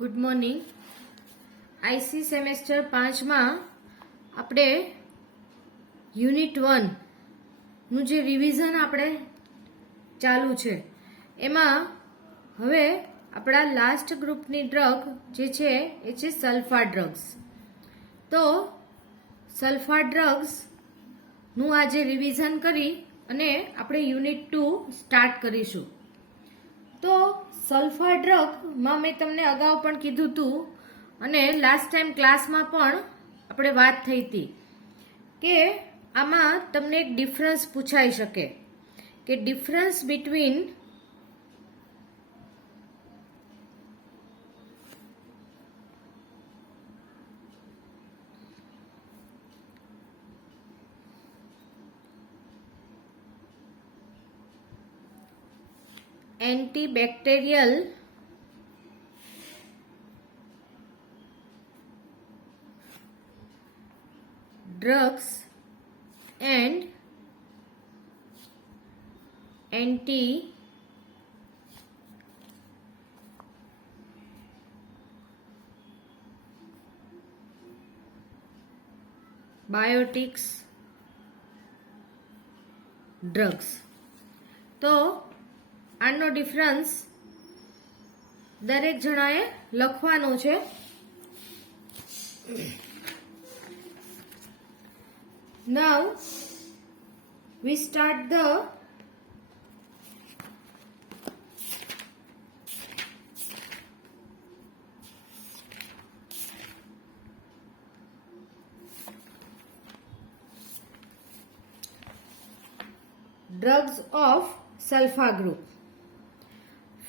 Good morning. IC semester 5માં આપણે યુનિટ 1 નું જે રિવિઝન આપણે ચાલુ છે એમાં હવે આપણા લાસ્ટ ગ્રુપની ડ્રગ જે છે એ છે સલ્ફા ડ્રગ્સ. તો સલ્ફા ડ્રગ્સ નું આજે રિવિઝન કરી અને આપણે યુનિટ 2 સ્ટાર્ટ કરીશું. તો સલ્ફા ડ્રગમાં મેં તમને અગાઉ પણ કીધું હતું અને લાસ્ટ ટાઈમ ક્લાસમાં પણ આપણે વાત થઈ હતી કે આમાં તમને એક ડિફરન્સ પૂછાઈ શકે કે difference between antibacterial drugs and antibiotics drugs. તો આનો ડિફરન્સ દરેક જણાએ લખવાનો છે. Now we start the drugs of sulfa group.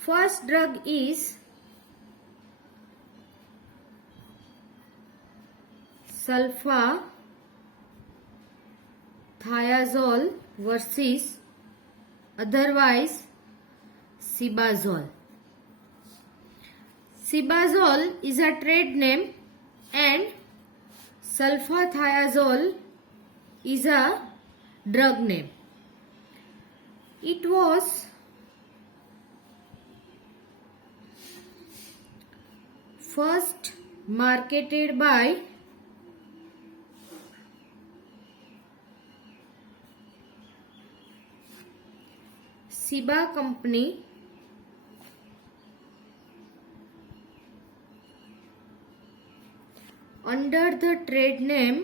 First drug is sulfathiazole versus otherwise cibazole. Cibazole is a trade name and sulfathiazole is a drug name. It was first marketed by Ciba company under the trade name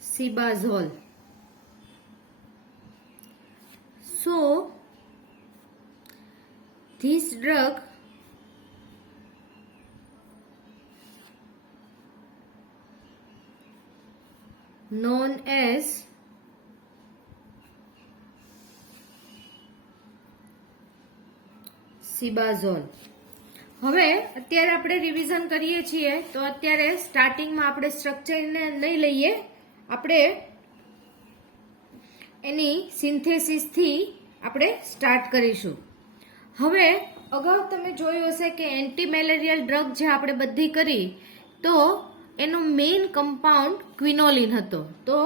Cibazole. So, this drug known as Cibazole. હવે અત્યારે આપણે રિવિઝન કરીએ છીએ તો અત્યારે સ્ટાર્ટિંગમાં આપણે સ્ટ્રક્ચરને નહીં લઈએ, આપણે એની સિન્થેસિસથી આપણે સ્ટાર્ટ કરીશું. હવે અગાઉ તમે જોયું હશે કે એન્ટી મેલેરિયલ ડ્રગ જે આપણે બધી કરી તો એનો મેઇન કમ્પાઉન્ડ ક્વિનોલિન હતો. તો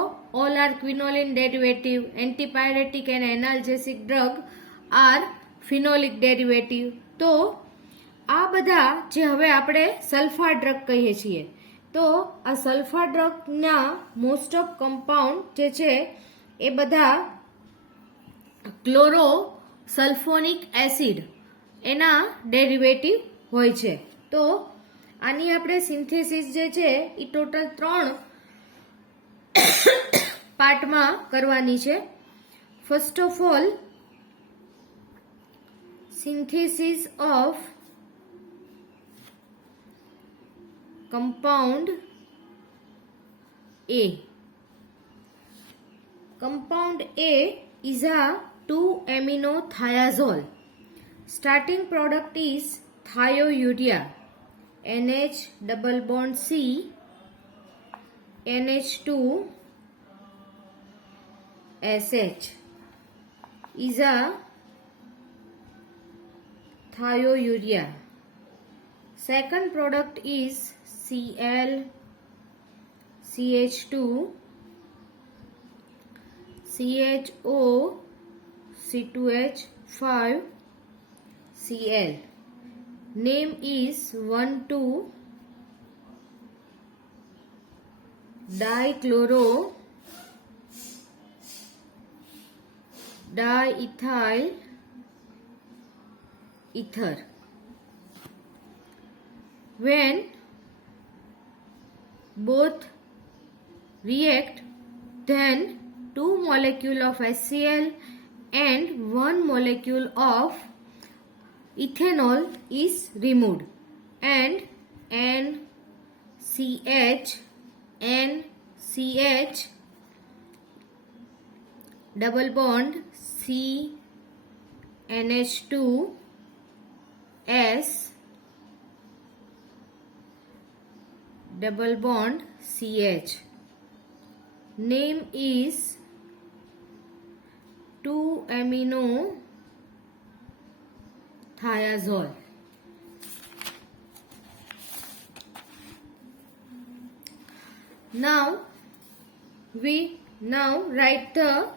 all are quinoline derivative. Antipyretic and analgesic drug are phenolic derivative. તો આ બધા જે હવે આપણે સલ્ફા ડ્રગ કહીએ છીએ તો આ સલ્ફા ડ્રગના મોસ્ટ ઓફ કમ્પાઉન્ડ જે છે એ બધા ક્લોરો સલ્ફોનિક એસિડ એના ડેરિવેટિવ હોય છે. તો આની આપણે સિન્થેસિસ જે છે એ ટોટલ 3 પાર્ટમાં કરવાની છે. First of all synthesis of compound A. Compound A is a 2-aminothiazole. Starting product is thiourea, NH double bond C, NH2 SH is a thiourea. Second product is Cl CH2 CHO C2H5 Cl. Name is 1,2-dichloro diethyl ether. When both react, then 2 molecules of HCl and 1 molecule of ethanol is removed, and NCH double bond CNH2S double bond CH. Name is 2-amino-thiazole. Now write the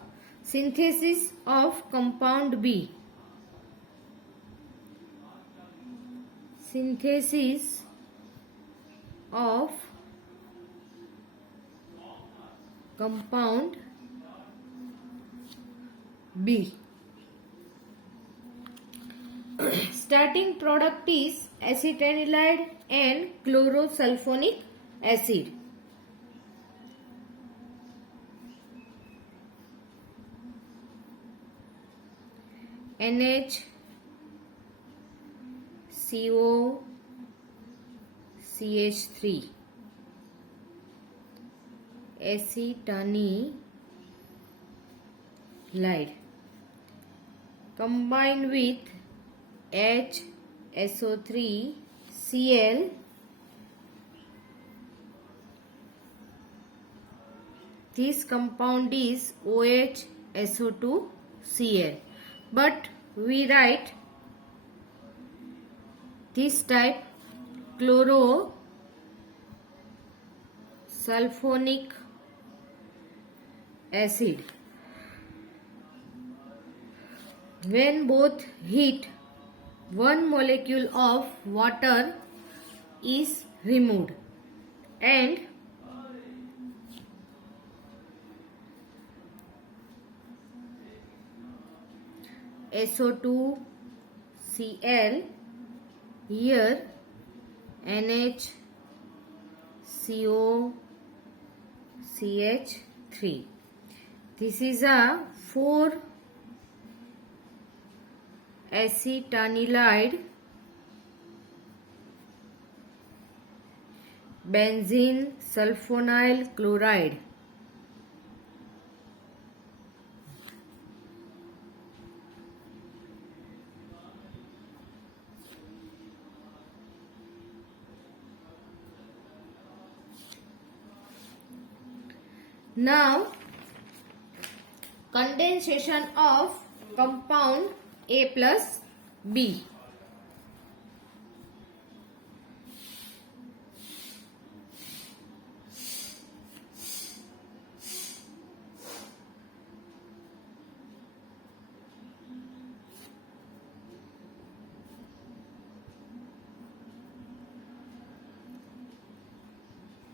synthesis of compound B. Synthesis of compound B. Starting product is acetanilide and chlorosulfonic acid. NHCO CH3 acetanilide combined with HSO3 Cl. This compound is OHSO2 Cl, but we write this type chlorosulfonic acid. When both heat, 1 molecule of water is removed, and SO2 Cl, here NHCO CH3. This is a 4-acetanilide benzene sulfonyl chloride. Now condensation of compound A plus B.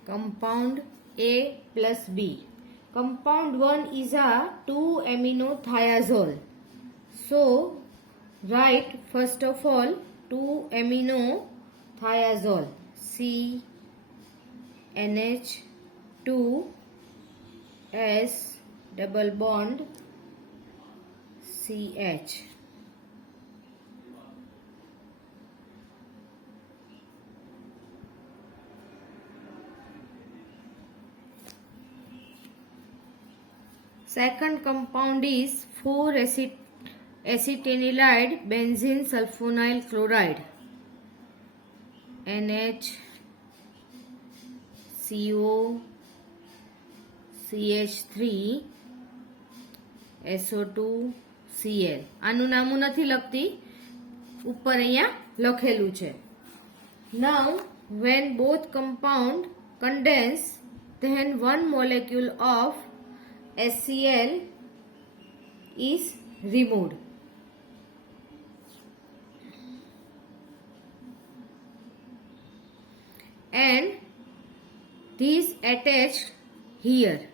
Compound A plus B. Compound 1 is a 2-amino-thiazole. So write first of all 2-amino-thiazole CNH2S double bond CH. Second compound is 4-acetanilide benzene sulfonyl chloride NHCO CH3 SO2 Cl. આનું નામું નથી લખતી, ઉપર અહીંયા લખેલું છે. Now when both compound condense, then 1 molecule of HCl is removed. And this attached here.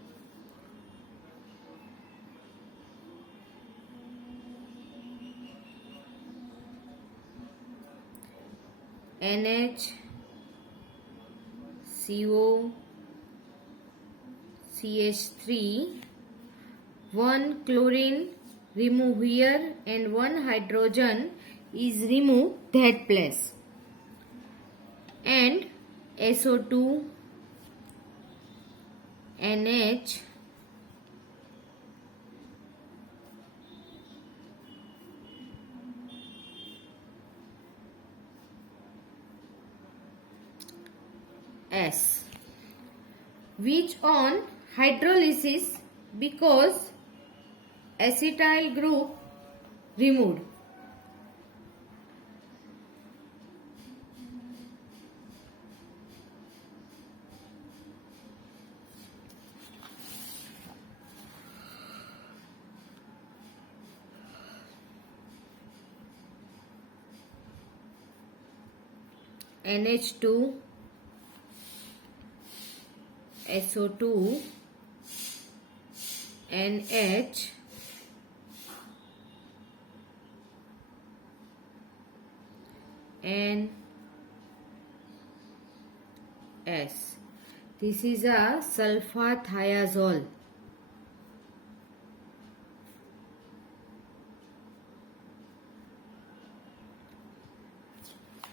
NH, CO, CH3, one chlorine remove here and one hydrogen is remove that place. And SO2, NH, S, which on hydrolysis because acetyl group removed. NH2, SO2, NH, and S. This is a sulfathiazole.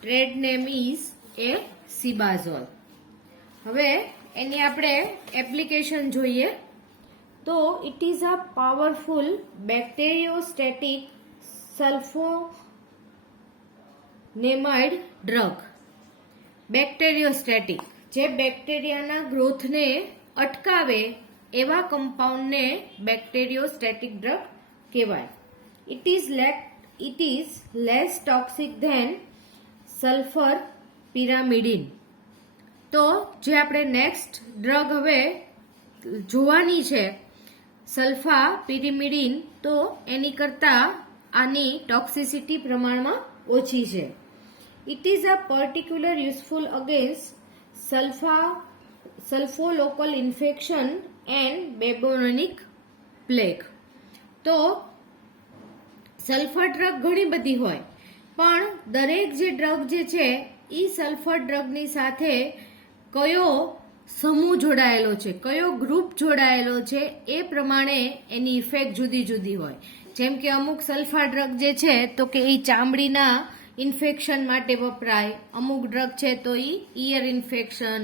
Trade name is a Cibazole. હવે એની આપણે એપ્લિકેશન જોઈએ તો it is a powerful bacteriostatic sulfonamide drug. બેક્ટેરિયોસ્ટેટિક જે બેક્ટેરિયાના ગ્રોથને અટકાવે એવા કમ્પાઉન્ડને બેક્ટેરિયોસ્ટેટિક ડ્રગ કહેવાય. It is less toxic than sulphur pyrimidine. તો જે આપણે નેક્સ્ટ ડ્રગ હવે જોવાની છે સલ્ફા પિરિમિડિન, તો એની કરતાં આની ટોક્સિસિટી પ્રમાણમાં ઓછી છે. It is a particular useful against sulfolocal infection and bubonic plague. તો સલ્ફર ડ્રગ ઘણી બધી હોય પણ દરેક જે ડ્રગ જે છે એ સલ્ફર ડ્રગની સાથે કયો સમૂહ જોડાયેલો છે, કયો ગ્રુપ જોડાયેલો છે એ પ્રમાણે એની ઇફેક્ટ જુદી જુદી હોય. જેમ કે અમુક સલ્ફા ડ્રગ જે છે તો કે એ ચામડીના ઇન્ફેક્શન માટે વપરાય, અમુક ડ્રગ છે તો એ ઇયર ઇન્ફેક્શન,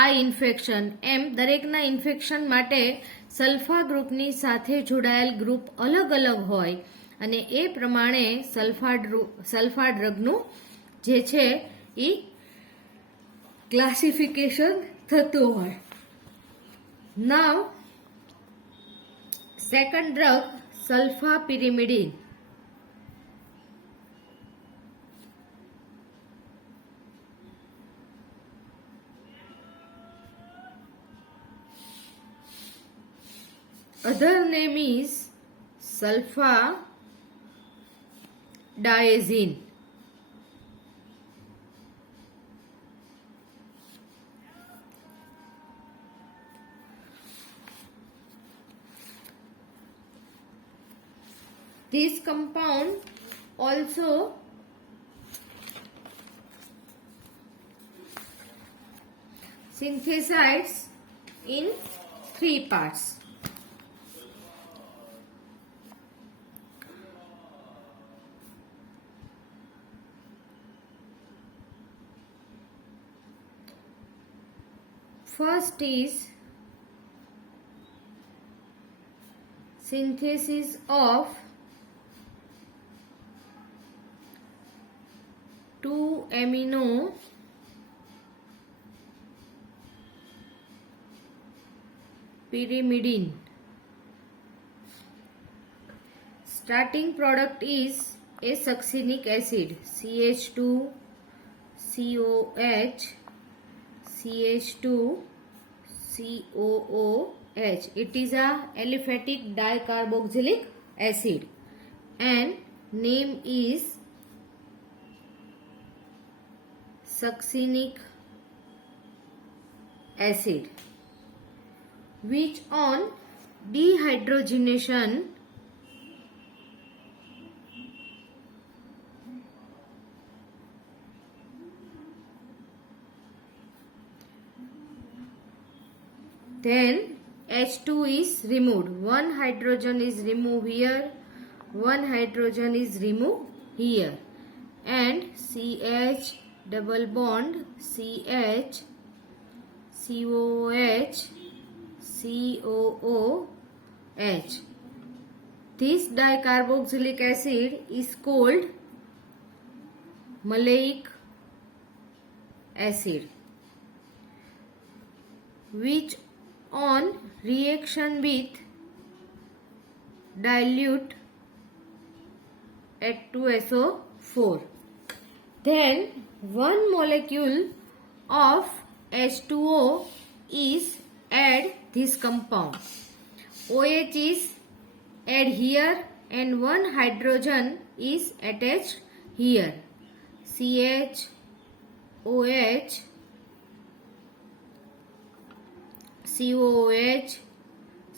આઈ ઇન્ફેક્શન, એમ દરેકના ઇન્ફેક્શન માટે સલ્ફા ગ્રુપની સાથે જોડાયેલ ગ્રુપ અલગ અલગ હોય અને એ પ્રમાણે સલ્ફા ડ્રગનું જે છે એ ક્લાસિફિકેશન થતું હોય. Now second drug sulphapyrimidine. Other name is sulfadiazine. This compound also synthesized in 3 parts. First is synthesis of 2-amino pyrimidine. Starting product is a succinic acid CH2 COH CH2 COOH. It is a aliphatic dicarboxylic acid and name is succinic acid, which on dehydrogenation then H2 is removed. One hydrogen is removed here, one hydrogen is removed here, and CH double bond CH COOH COOH. This dicarboxylic acid is called maleic acid, which on reaction with dilute H2SO4, then one molecule of H2O is add this compound. OH is add here and one hydrogen is attached here. CH, OH, COOH,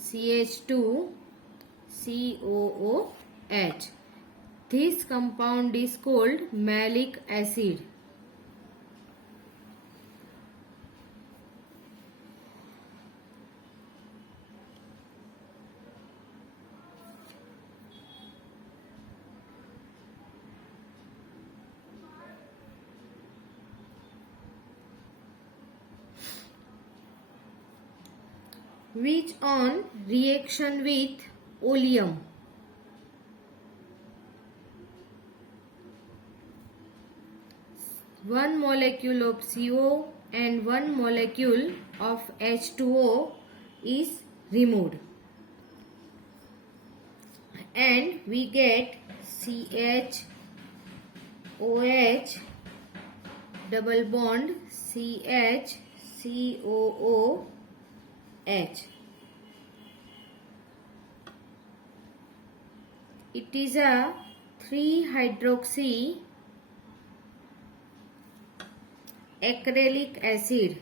CH2, COOH. This compound is called malic acid. Which on reaction with oleum one molecule of CO and one molecule of H2O is removed and we get CHOH double bond CHCOOH. It is a 3-hydroxy acrylic acid.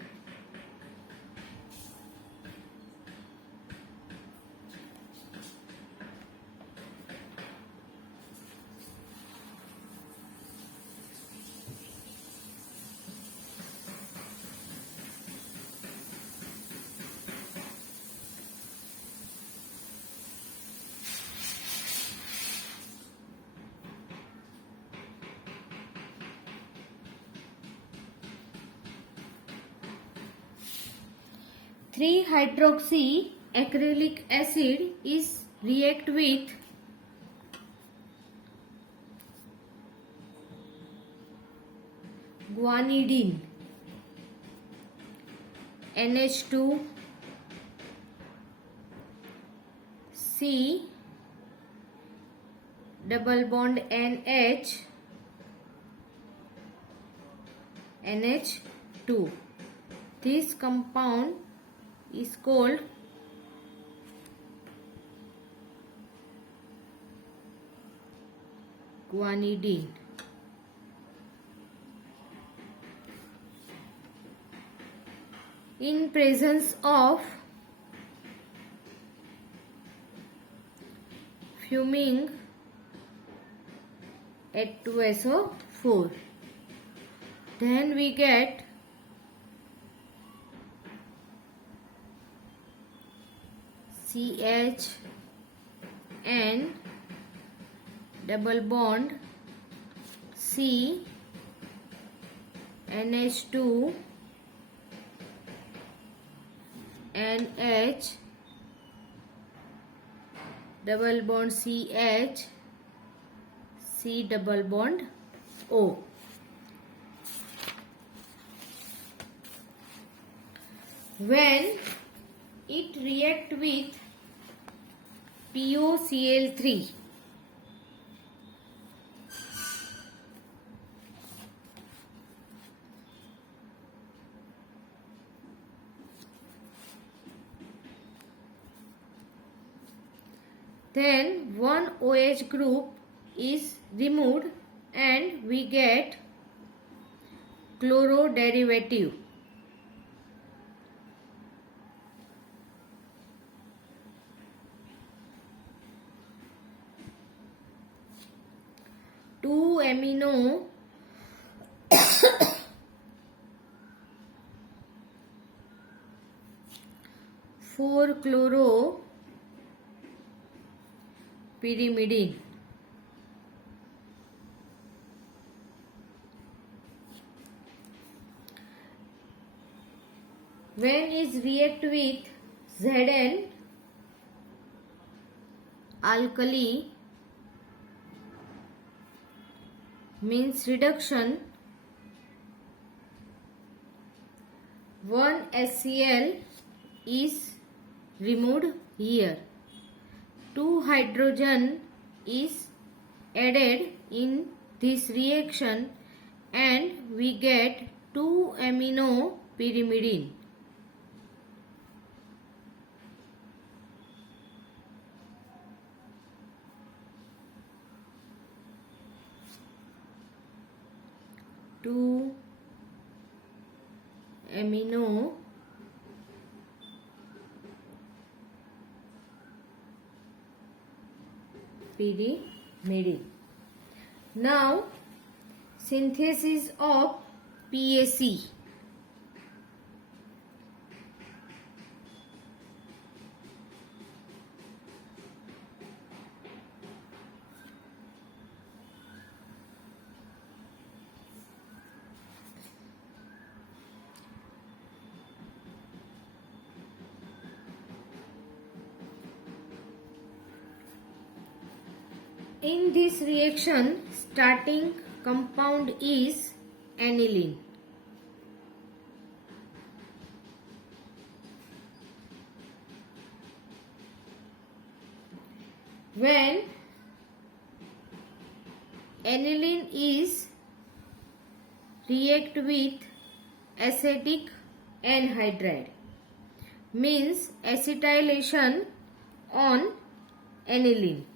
Three-hydroxy acrylic acid is react with guanidine NH2 C double bond NH NH2. This compound is called guanidine. In presence of fuming H2SO4, then we get CH and double bond C NH2 NH double bond CH C double bond O. When it react with POCl3, then one OH group is removed and we get chloro derivative. Two amino 4-chloro pyrimidine. When is react with Zn alkali means reduction, 1 HCl is removed here, 2 hydrogen is added in this reaction and we get 2 amino pyrimidine. Two amino pyrimidine. Now synthesis of PAC. In this reaction, starting compound is aniline. When aniline is react with acetic anhydride means acetylation on aniline.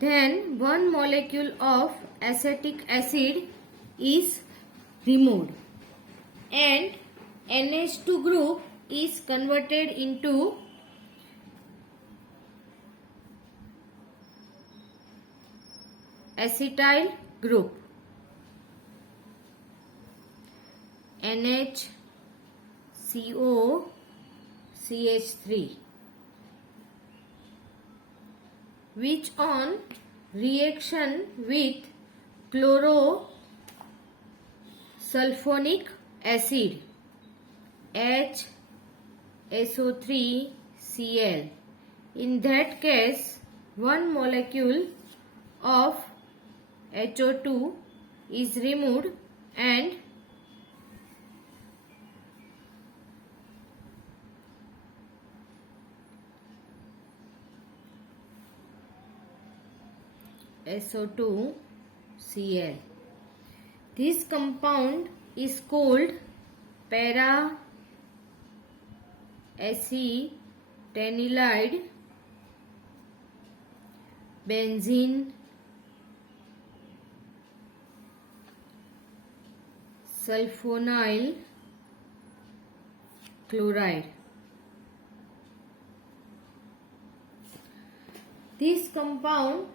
Then one molecule of acetic acid is removed and NH2 group is converted into acetyl group, NHCOCH3, which on reaction with chlorosulfonic acid HSO3Cl. In that case, one molecule of HO2 is removed and SO2Cl. This compound is called para-acetylide benzene sulfonyl chloride. This compound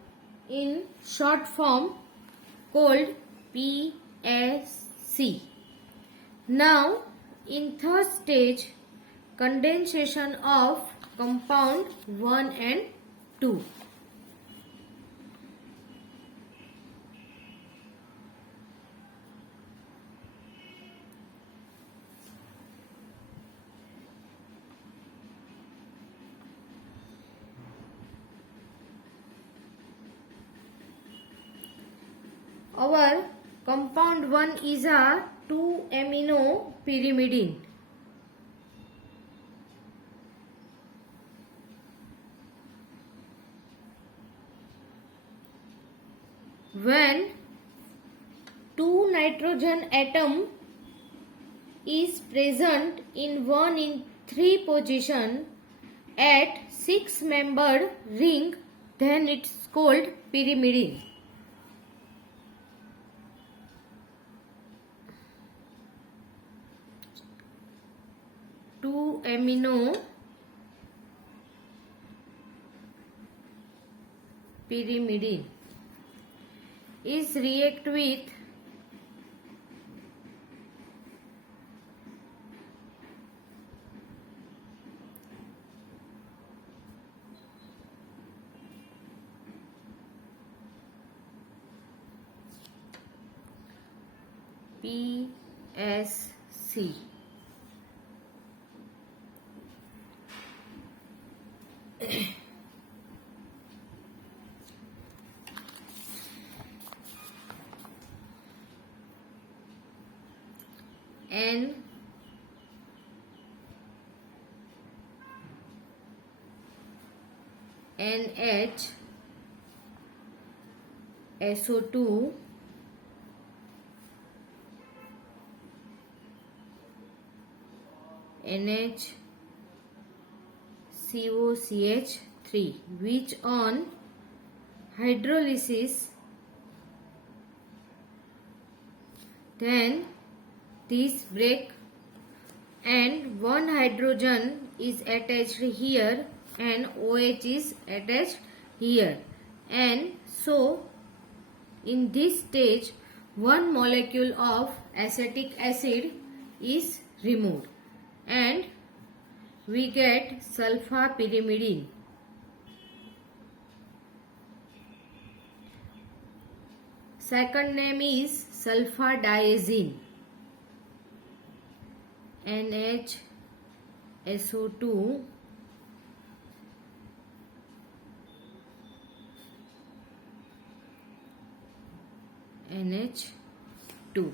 in short form called PAC. Now in third stage, condensation of compound 1 and 2. Our compound 1 is a 2-amino pyrimidine. When 2 nitrogen atom is present in 1 in 3 position at 6-membered ring, then it's called pyrimidine. Two amino pyrimidine is react with PSC. N NH SO2 NH COCH3, which on hydrolysis then this break and one hydrogen is attached here and OH is attached here, and so in this stage one molecule of acetic acid is removed and we get sulfapyrimidine. Second name is sulfadiazine. NHSO2 NH2.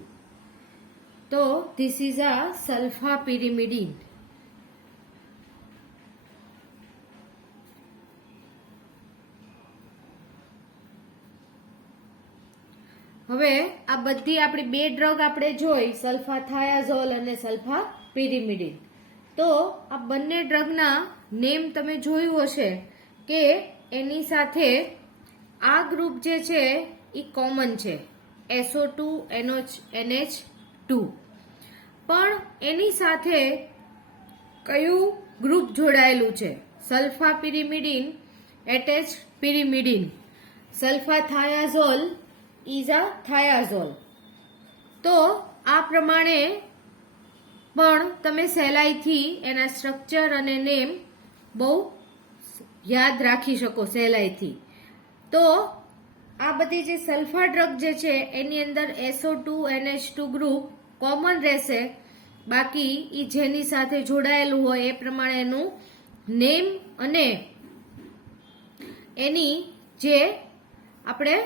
So this is a sulfapyrimidine. હવે આ બધી આપણી બે ડ્રગ આપણે જોઈ, સલ્ફાથાયાઝોલ અને સલ્ફાપિરિમિડિન. તો આ બંને ડ્રગના નેમ તમે જોયું હશે કે એની સાથે આ ગ્રુપ જે છે એ કોમન છે, SO2 NH2, પણ એની સાથે કયું ગ્રુપ જોડાયેલું છે? Sulphapyrimidine attach pyrimidine. Sulphathiazole is a thiazole. તો આ પ્રમાણે પણ તમે સહેલાઈથી એના સ્ટ્રક્ચર અને નેમ બહુ યાદ રાખી શકો સહેલાઈથી. તો આ બધી જે સલ્ફા ડ્રગ જે છે એની અંદર SO2 NH2 ગ્રુપ કોમન રહેશે, બાકી એ જેની સાથે જોડાયેલું હોય એ પ્રમાણે એનું નેમ અને એની જે આપણે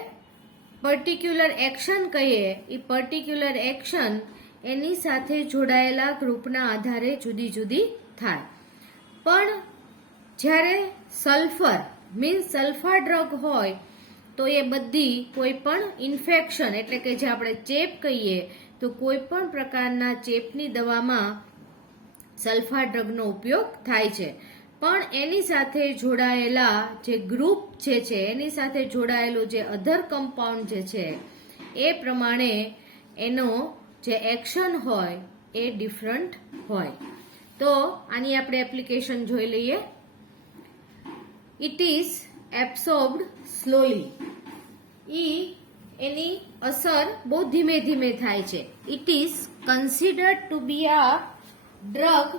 પર્ટિક્યુલર એક્શન કહીએ એ પર્ટિક્યુલર એક્શન એની સાથે જોડાયેલા ગ્રુપના આધારે જુદી જુદી થાય. પણ જ્યારે સલ્ફર મીન્સ સલ્ફા ડ્રગ હોય તો એ બધી કોઈ પણ ઇન્ફેક્શન એટલે કે જે આપણે ચેપ કહીએ તો કોઈ પણ પ્રકારના ચેપની દવામાં સલ્ફા ડ્રગનો ઉપયોગ થાય છે. પણ એની સાથે જોડાયેલા જે ગ્રુપ જે છે એની સાથે જોડાયેલું જે અધર કમ્પાઉન્ડ જે છે એ પ્રમાણે એનો જે એક્શન હોય એ ડિફરન્ટ હોય. તો આની આપણે એપ્લિકેશન જોઈ લઈએ. It is absorbed slowly. એની અસર બહુ ધીમે ધીમે થાય છે. It is considered to be a drug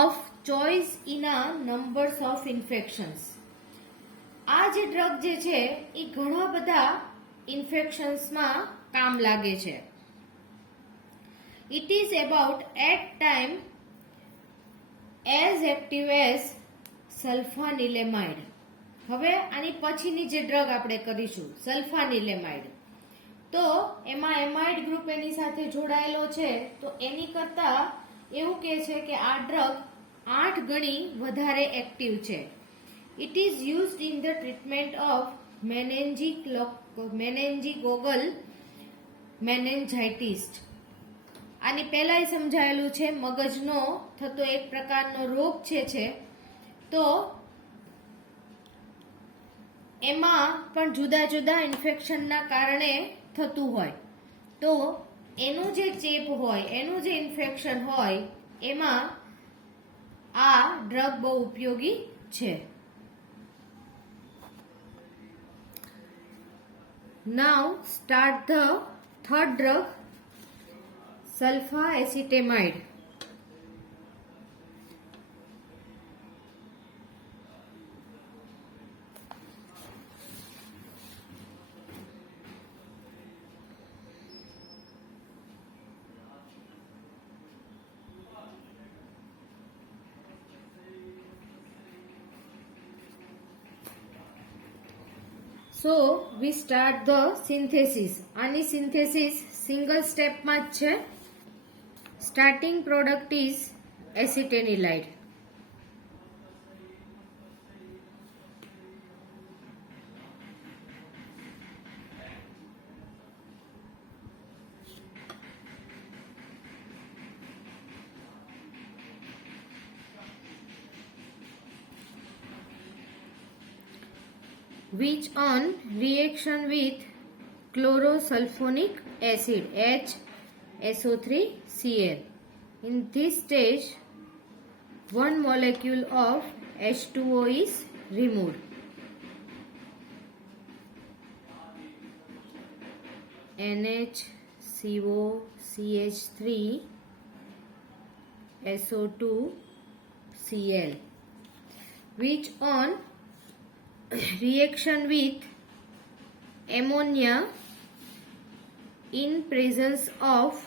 of choice in a numbers of infections. આ જે ડ્રગ જે છે એ ઘણા બધા ઇન્ફેક્શન્સમાં કામ લાગે છે. It is about eight time as active as sulphanilamide. હવે આની પછીની જે ડ્રગ આપણે કરીશું સલ્ફાનિલેમાઇડ, તો એમાં એમાઇડ ગ્રુપ એની સાથે જોડાયેલો છે, તો એની કરતા એવું કહે છે કે આ ડ્રગ 8 ગણી વધારે એક્ટિવ છે. It is used in the treatment of meningococcal meningitis. આની પહેલાય સમજાયેલું છે, મગજનો થતો એક પ્રકારનો રોગ છે તો એમાં પણ જુદા જુદા ઇન્ફેક્શનના કારણે થતું હોય, તો એનું જે ચેપ હોય, એનું જે ઇન્ફેક્શન હોય, એમાં આ ડ્રગ બહુ ઉપયોગી છે. Now start the third drug, sulfacetamide. So we start the synthesis. આની synthesis single step માં જ છે. Starting product is acetanilide. Which on reaction with chlorosulfonic acid HSO3Cl. In this stage, one molecule of H2O is removed. NHCOCH3 SO2Cl, which on reaction with ammonia in presence of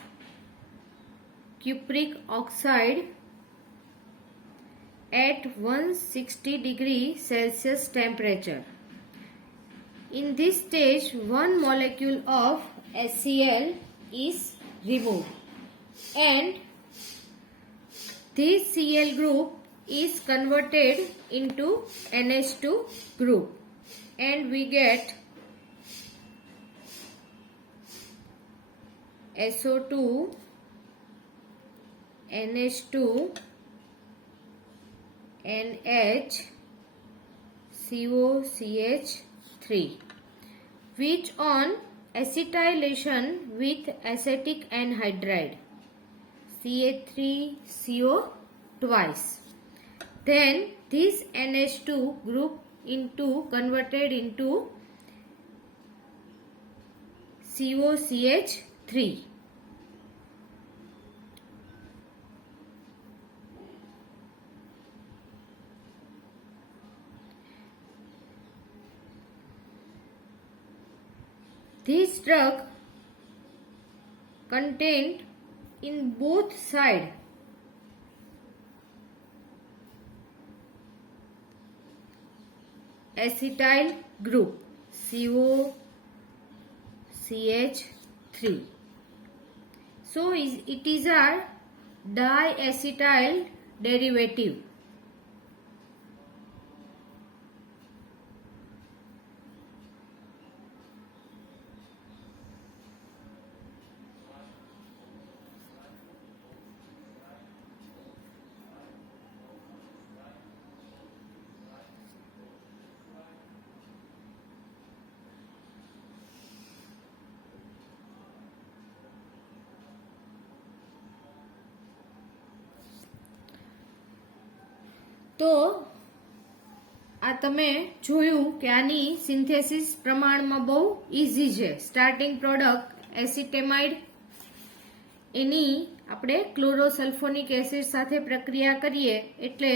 cupric oxide at 160 degree Celsius temperature. In this stage, one molecule of HCl is removed and this Cl group is converted into NH2 group and we get SO2, NH2, NH, COCH3, which on acetylation with acetic anhydride CH3CO twice. Then this NH2 group converted into COCH3. This drug contained in both sides acetyl group COCH3. So it is a diacetyl derivative. તો આ તમે જોયું કે આની સિન્થેસિસ પ્રમાણમાં બહુ ઇઝી છે. Starting product એસિટેમાઇડ, એની આપણે ક્લોરોસલ્ફોનિક એસિડ સાથે પ્રક્રિયા કરીએ એટલે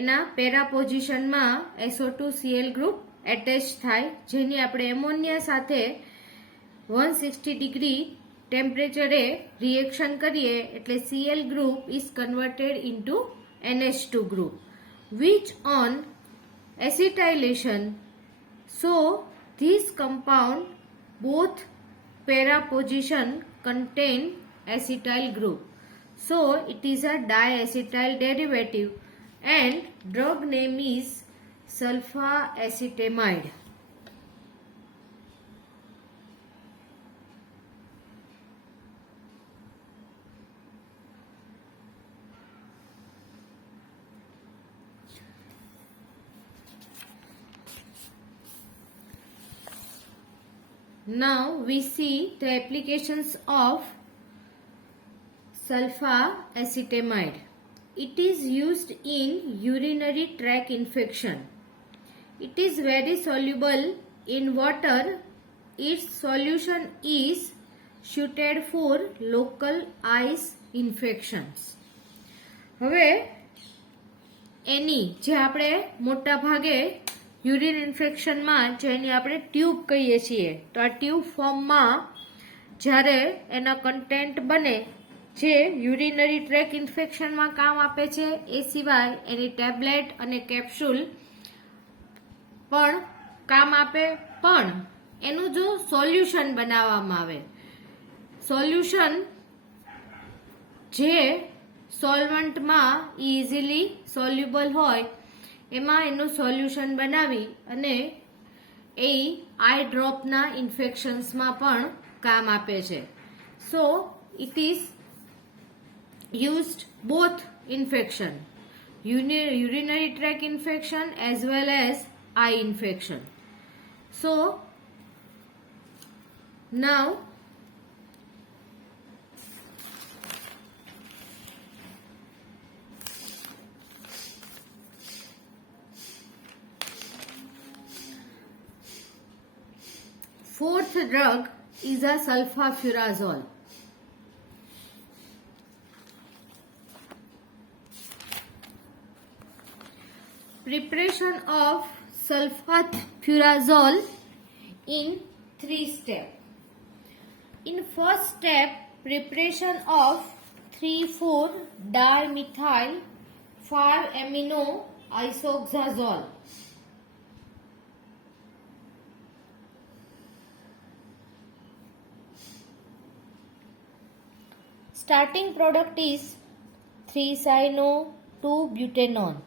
એના પેરા પોઝિશનમાં SO2Cl ગ્રુપ એટેચ થાય, જેની આપણે એમોનિયા સાથે 160 ડિગ્રી ટેમ્પરેચરે રિએક્શન કરીએ એટલે Cl group is converted into NH2 group, which on acetylation, so this compound both para position contain acetyl group, so it is a diacetyl derivative and drug name is sulfacetamide. now we see the applications of sulfacetamide. It is used in urinary tract infection. It is very soluble in water. Its solution is suited for local eyes infections. હવે એની જે આપણે મોટા ભાગે યુરિન ઇન્ફેક્શનમાં જેની આપણે ટ્યુબ કહીએ છીએ, તો આ ટ્યુબ ફોર્મમાં જ્યારે એના કન્ટેન્ટ બને જે યુરિનરી ટ્રેક ઇન્ફેક્શનમાં કામ આપે છે, એ સિવાય એની ટેબ્લેટ અને કેપ્સ્યુલ પણ કામ આપે. પણ એનું જો સોલ્યુશન બનાવવામાં આવે, સોલ્યુશન જે સોલ્વન્ટમાં ઇઝીલી સોલ્યુબલ હોય એમાં એનું સોલ્યુશન બનાવી અને એ આઈ ડ્રોપના ઇન્ફેક્શન્સમાં પણ કામ આપે છે. So it is used both infection, urinary tract infection as well as eye infection. So now fourth drug is a sulfafurazole. Preparation of sulfafurazole in 3 steps. In first step, preparation of 3,4-dimethyl 5-amino isoxazole. Starting product is 3-cyano-2-butanone.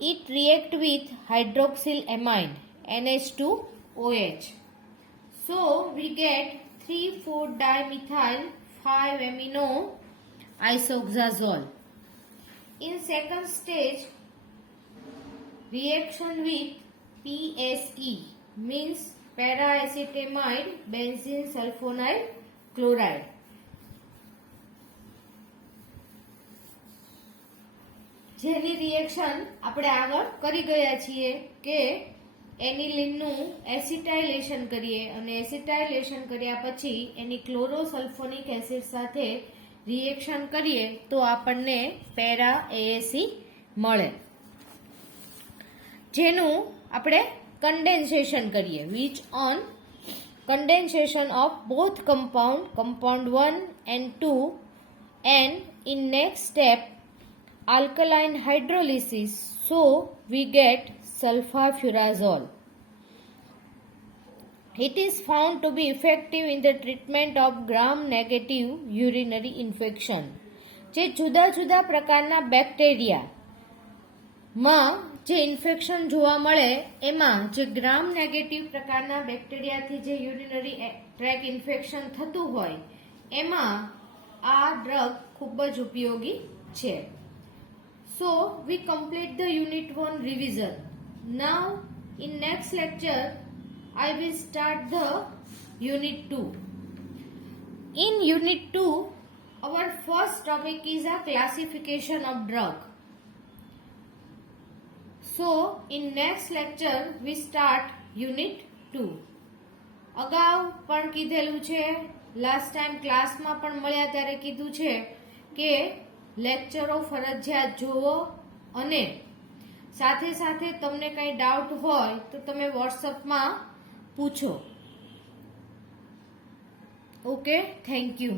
It reacts with hydroxylamine NH2OH. So we get 3,4-dimethyl 5-amino isoxazole. In second stage, reaction with PSE means para-acetamide benzene sulfonide chloride. જેની રિએક્શન આપણે આગળ કરી ગયા છીએ કે એનિલિનનું એસિટાઇલેશન કરીએ અને એસિટાઇલેશન કર્યા પછી એની ક્લોરોસલ્ફોનિક એસિડ સાથે રિએક્શન કરીએ તો આપણને પેરા એએસી મળે, જેનું આપણે કન્ડેન્સેશન કરીએ, which on condensation of both compound 1 and 2, and in next step alkaline hydrolysis, so we get sulfafurazole. It is found to be effective in the treatment of gram-negative urinary infection. જે જુદા જુદા પ્રકારના બેક્ટેરિયામાં જે ઇન્ફેક્શન જોવા મળે એમાં જે ગ્રામ નેગેટિવ પ્રકારના બેક્ટેરિયાથી જે યુરિનરી ટ્રેક ઇન્ફેક્શન થતું હોય એમાં આ ડ્રગ ખૂબ જ ઉપયોગી છે. So we complete the unit 1 revision. Now in next lecture I will start the unit 2. In unit 2 our first topic is a classification of drug. So in next lecture we start unit 2. અગાઉ પણ કીધેલું છે, last time ક્લાસમાં પણ મળ્યા ત્યારે કીધું છે કે લેક્ચરો ફરજિયાત જુઓ અને સાથે સાથે તમને કંઈ ડાઉટ હોય તો તમે વોટ્સઅપમાં પૂછો. Okay, thank you.